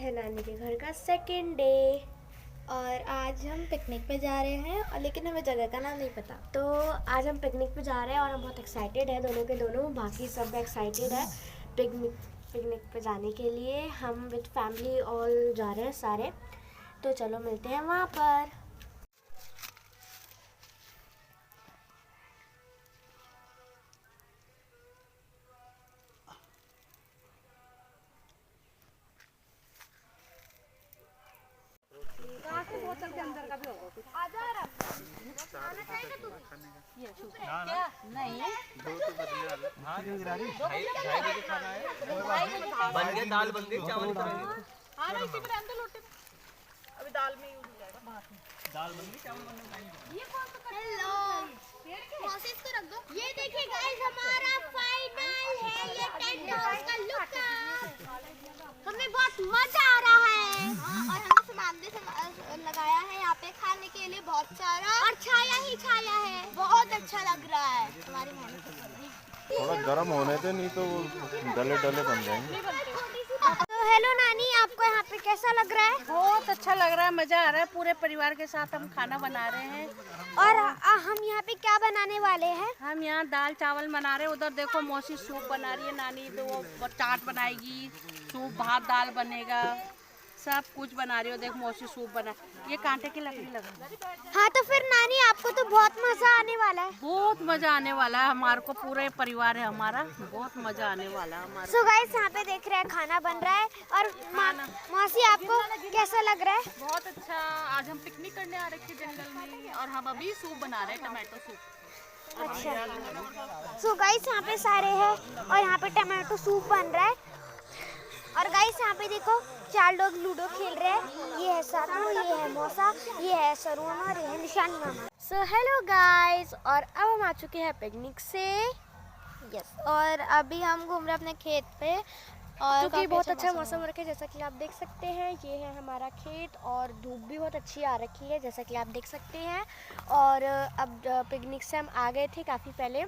है नानी के घर का सेकेंड डे और आज हम पिकनिक पे जा रहे हैं और लेकिन हमें जगह का नाम नहीं पता। तो आज हम पिकनिक पे जा रहे हैं और हम बहुत एक्साइटेड हैं दोनों के दोनों। बाकी सब एक्साइटेड है पिकनिक पे जाने के लिए। हम विद फैमिली ऑल जा रहे हैं सारे। तो चलो मिलते हैं वहाँ पर। बोतल के अंदर का भी होगा कुछ। आजा आना चाहिए तू। ये क्या नहीं दो तो बदले वाला। हां 2:30 बजे खाना है। बन गया, दाल बन गई, चावल करेंगे। हां ना इसी में अंदर लोटे अभी दाल में यूज हो जाएगा बाहर में। दाल बन गई, चावल बनने टाइम। ये कौन सा हेलो मौसी इसको रख दो। ये देखिए गाइस हमारा फाइनल है ये टेंट हाउस का लुक। हमें बहुत मजा आ रहा है और हमने सामान भी लगाया है यहाँ पे खाने के लिए बहुत सारा और छाया ही छाया है। बहुत अच्छा लग रहा है। हमारी मेहनत थोड़ा गर्म होने दे, नहीं तो डले डले बन जाएंगे। तो हेलो नानी, आपको यहाँ पे कैसा लग रहा है? बहुत अच्छा लग रहा है, मजा आ रहा है। पूरे परिवार के साथ हम खाना बना रहे हैं। और हम यहाँ पे क्या बनाने वाले हैं? हम यहाँ दाल चावल बना रहे हैं। उधर देखो मौसी सूप बना रही है नानी, तो वो चाट बनाएगी, सूप भात दाल बनेगा, सब कुछ बना रही हो। देख मौसी सूप बना, ये कांटे की लकड़ी लगा। हाँ तो फिर नानी आपको तो बहुत मजा आने वाला है। बहुत मजा आने वाला है, हमारे को पूरे परिवार है हमारा, बहुत मजा आने वाला है हमारा। सो गाइस यहाँ पे देख रहे हैं खाना बन रहा है। और मौसी आपको कैसा लग रहा है? बहुत अच्छा। आज हम पिकनिक करने आ रखे जंगल में और हम अभी सूप बना रहे हैं, टमाटो सूप। अच्छा। सो गाइस यहाँ पे सारे हैं और यहाँ पे टमाटो सूप बन रहा है। और गाइस यहाँ पे देखो 4 लोग लूडो खेल रहे हैं। ये है सानू, ये है मौसा, ये है सरुमा और ये है निशानी मामा। सो हेलो गाइस, और अब हम आ चुके हैं पिकनिक से। यस, और अभी हम घूम रहे हैं अपने खेत पे और क्योंकि बहुत अच्छा मौसम रखे जैसा कि आप देख सकते हैं। ये है हमारा खेत और धूप भी बहुत अच्छी आ रखी है जैसा कि आप देख सकते हैं। और अब पिकनिक से हम आ गए थे काफ़ी पहले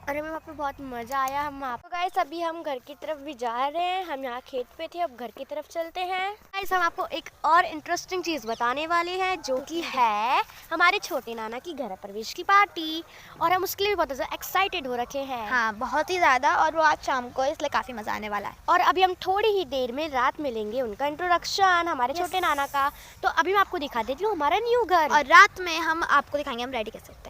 और हमें वहाँ पे बहुत मज़ा आया। हम वहाँ गाइस अभी हम घर की तरफ भी जा रहे हैं। हम यहाँ खेत पे थे, अब घर की तरफ चलते हैं। गाइस हम आपको एक और इंटरेस्टिंग चीज़ बताने वाले हैं जो कि है हमारे छोटे नाना की घर प्रवेश की पार्टी। और हम उसके लिए भी बहुत ज़्यादा एक्साइटेड हो रखे हैं। हाँ बहुत ही ज़्यादा, और वो आज शाम को, इसलिए काफ़ी मज़ा आने वाला है। और अभी हम थोड़ी ही देर में रात मिलेंगे उनका इंट्रोडक्शन हमारे छोटे नाना का। तो अभी मैं आपको दिखा देती हूँ हमारा न्यू घर, और रात में हम आपको दिखाएंगे हम रेडी कैसे होते हैं।